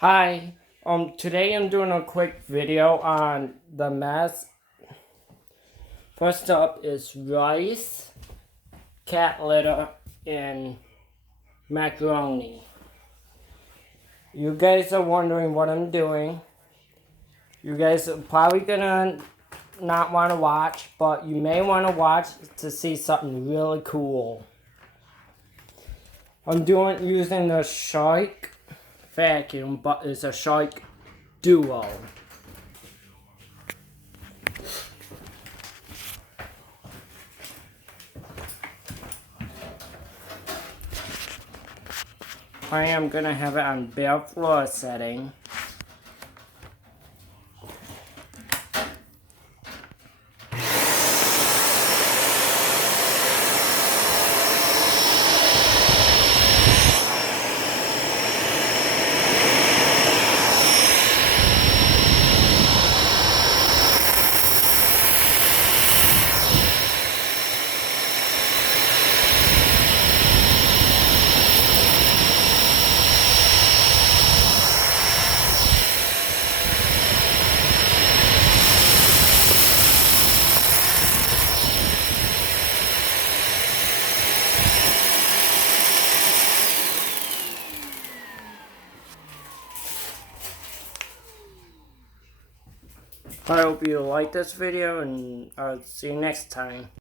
Hi, today I'm doing a quick video on the mess. First up is rice, cat litter, and macaroni. You guys are wondering what I'm doing. You guys are probably gonna not want to watch, but you may want to watch to see something really cool. I'm using the Shark vacuum, but it's a Shark Duo. I am gonna have it on bare floor setting. I hope you like this video, and I'll see you next time.